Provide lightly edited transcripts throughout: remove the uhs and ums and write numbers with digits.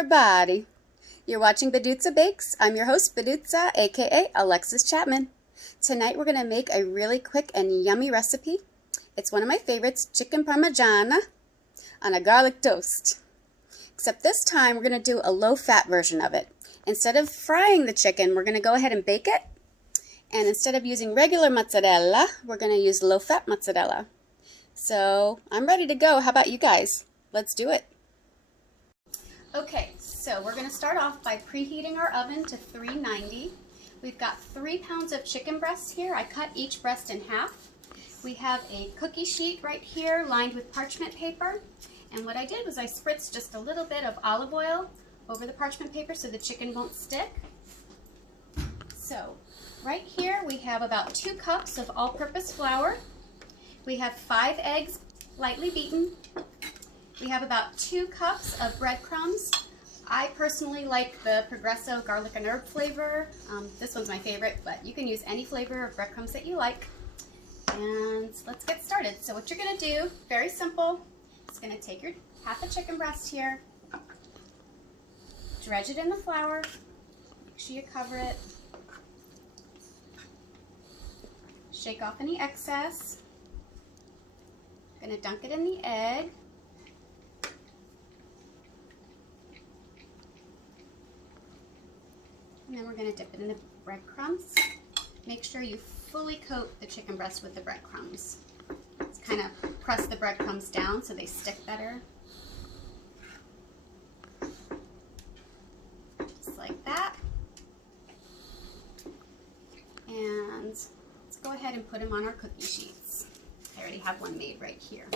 everybody. You're watching Baduzza Bakes. I'm your host, Baduzza, aka Alexis Chapman. Tonight we're going to make a really quick and yummy recipe. It's one of my favorites, chicken parmigiana on a garlic toast. Except this time we're going to do a low-fat version of it. Instead of frying the chicken, we're going to go ahead and bake it. And instead of using regular mozzarella, we're going to use low-fat mozzarella. So I'm ready to go. How about you guys? Let's do it. Okay, so we're going to start off by preheating our oven to 390. We've got 3 pounds of chicken breasts here. I cut each breast in half. We have a cookie sheet right here lined with parchment paper. And what I did was I spritzed just a little bit of olive oil over the parchment paper so the chicken won't stick. So right here we have about 2 cups of all-purpose flour. We have 5 eggs lightly beaten. We have about 2 cups of breadcrumbs. I personally like the Progresso Garlic and Herb flavor. This one's my favorite, but you can use any flavor of breadcrumbs that you like. And let's get started. So what you're going to do, very simple, is going to take your half a chicken breast here, dredge it in the flour, make sure you cover it, shake off any excess, going to dunk it in the egg, and then we're going to dip it in the breadcrumbs. Make sure you fully coat the chicken breast with the breadcrumbs. Just kind of press the breadcrumbs down so they stick better. Just like that. And let's go ahead and put them on our cookie sheets. I already have one made right here.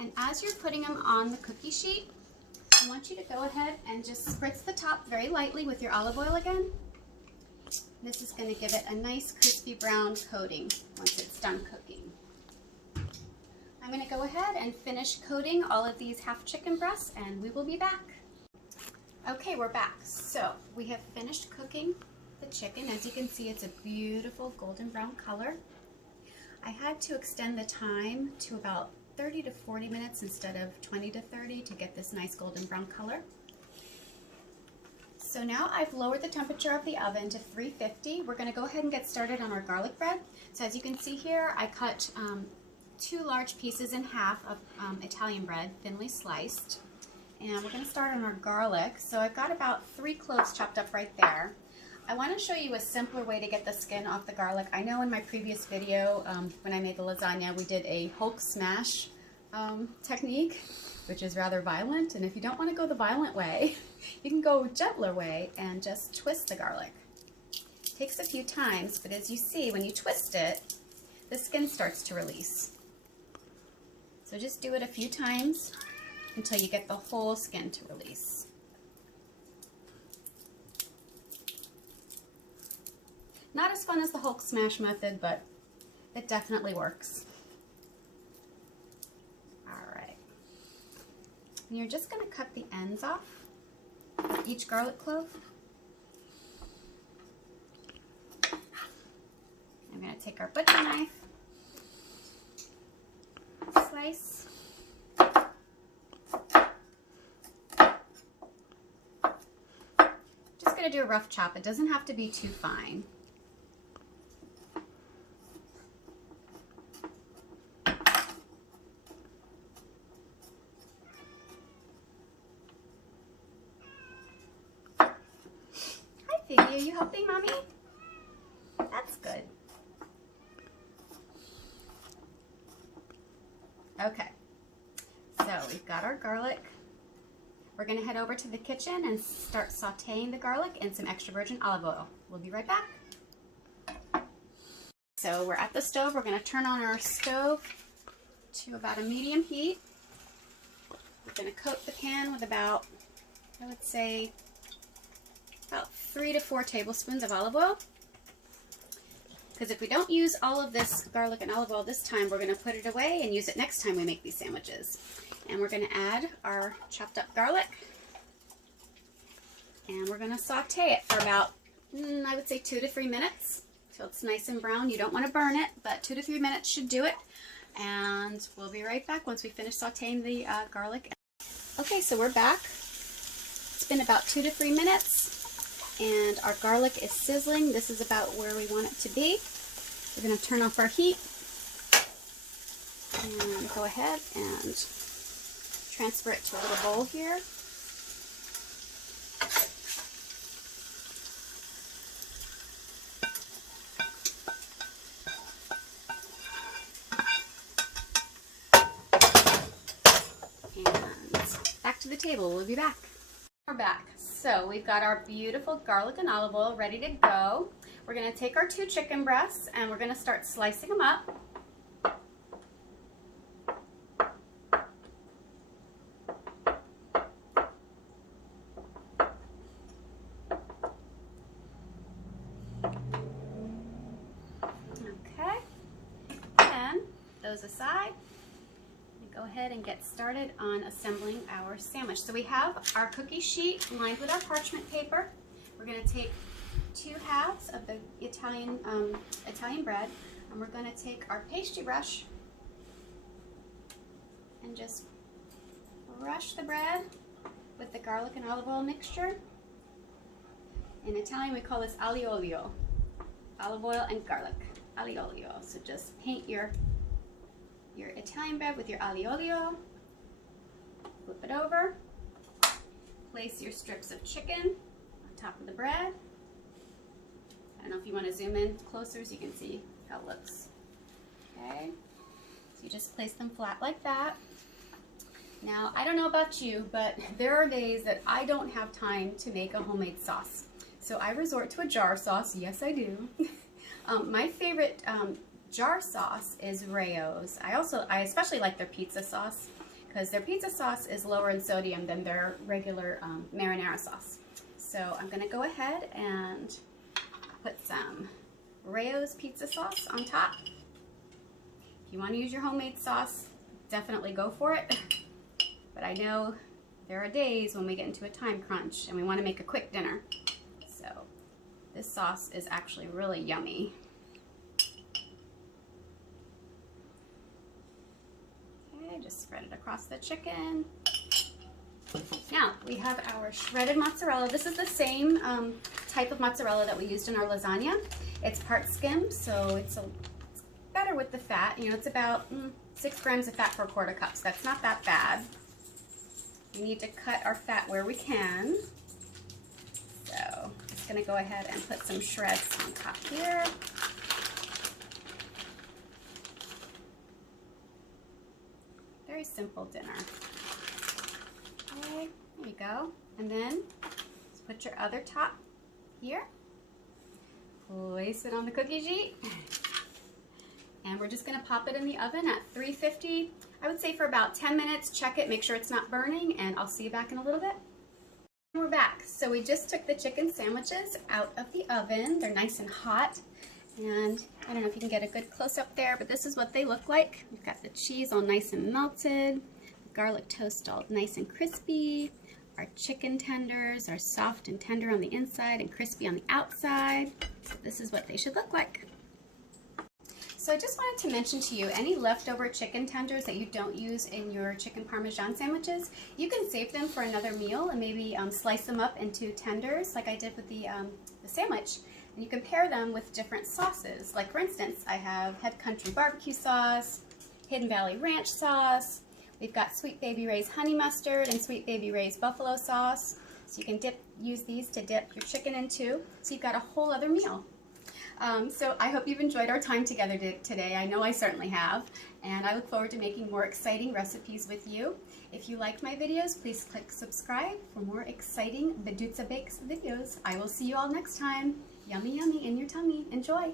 And as you're putting them on the cookie sheet, I want you to go ahead and just spritz the top very lightly with your olive oil again. This is going to give it a nice crispy brown coating once it's done cooking. I'm going to go ahead and finish coating all of these half chicken breasts and we will be back. Okay, we're back. So we have finished cooking the chicken. As you can see, it's a beautiful golden brown color. I had to extend the time to about 30 to 40 minutes instead of 20 to 30 to get this nice golden brown color. So now I've lowered the temperature of the oven to 350. We're going to go ahead and get started on our garlic bread. So as you can see here, I cut 2 large pieces in half of Italian bread, thinly sliced. And we're going to start on our garlic. So I've got about 3 cloves chopped up right there. I want to show you a simpler way to get the skin off the garlic. I know in my previous video, when I made the lasagna, we did a Hulk smash technique, which is rather violent. And if you don't want to go the violent way, you can go a gentler way and just twist the garlic. It takes a few times, but as you see, when you twist it, the skin starts to release. So just do it a few times until you get the whole skin to release. Not as fun as the Hulk smash method, but it definitely works. Alright. And you're just going to cut the ends off of each garlic clove. I'm going to take our butcher knife, slice, just going to do a rough chop. It doesn't have to be too fine. Are you helping, Mommy? That's good. Okay, so we've got our garlic. We're going to head over to the kitchen and start sauteing the garlic in some extra virgin olive oil. We'll be right back. So we're at the stove. We're going to turn on our stove to about a medium heat. We're going to coat the pan with about, I would say, about 3 to 4 tablespoons of olive oil. Because if we don't use all of this garlic and olive oil this time, we're going to put it away and use it next time we make these sandwiches. And we're going to add our chopped up garlic. And we're going to saute it for about, I would say 2 to 3 minutes. So it's nice and brown. You don't want to burn it, but 2 to 3 minutes should do it. And we'll be right back once we finish sauteing the garlic. Okay, so we're back. It's been about 2 to 3 minutes, and our garlic is sizzling. This is about where we want it to be. We're going to turn off our heat and go ahead and transfer it to a little bowl here. Back to the table. We'll be back. We're back. So we've got our beautiful garlic and olive oil ready to go. We're going to take our 2 chicken breasts and we're going to start slicing them up. Okay. And those aside. Go ahead and get started on assembling our sandwich. So we have our cookie sheet lined with our parchment paper. We're going to take 2 halves of the Italian bread, and we're going to take our pastry brush and just brush the bread with the garlic and olive oil mixture. In Italian we call this aglio olio, olive oil and garlic, aglio olio. So just paint your Italian bread with your aglio olio, flip it over, place your strips of chicken on top of the bread. I don't know if you want to zoom in closer so you can see how it looks. Okay, so you just place them flat like that. Now, I don't know about you, but there are days that I don't have time to make a homemade sauce. So I resort to a jar sauce. Yes, I do. My favorite jar sauce is Rayo's. I especially like their pizza sauce because their pizza sauce is lower in sodium than their regular marinara sauce. So I'm going to go ahead and put some Rayo's pizza sauce on top. If you want to use your homemade sauce, definitely go for it. But I know there are days when we get into a time crunch and we want to make a quick dinner. So this sauce is actually really yummy. Just spread it across the chicken. Now we have our shredded mozzarella. This is the same type of mozzarella that we used in our lasagna. It's Part-Skim, so it's better with the fat. You know, it's about 6 grams of fat per quarter cup, so that's not that bad. We need to cut our fat where we can. So I'm just going to go ahead and put some shreds on top here. Very simple dinner. Okay, there you go. And then just put your other top here. Place it on the cookie sheet. And we're just going to pop it in the oven at 350. I would say for about 10 minutes. Check it, make sure it's not burning, and I'll see you back in a little bit. And we're back. So we just took the chicken sandwiches out of the oven. They're nice and hot. And I don't know if you can get a good close-up there, but this is what they look like. We've got the cheese all nice and melted, the garlic toast all nice and crispy, our chicken tenders are soft and tender on the inside and crispy on the outside. So this is what they should look like. So I just wanted to mention to you, any leftover chicken tenders that you don't use in your chicken Parmesan sandwiches, you can save them for another meal and maybe slice them up into tenders like I did with the sandwich. And you can pair them with different sauces. Like for instance, I have Head Country barbecue sauce, Hidden Valley ranch sauce. We've got Sweet Baby Ray's honey mustard and Sweet Baby Ray's buffalo sauce. So you can use these to dip your chicken into. So you've got a whole other meal. So I hope you've enjoyed our time together today. I know I certainly have. And I look forward to making more exciting recipes with you. If you liked my videos, please click subscribe for more exciting Beduzza Bakes videos. I will see you all next time. Yummy, yummy in your tummy. Enjoy.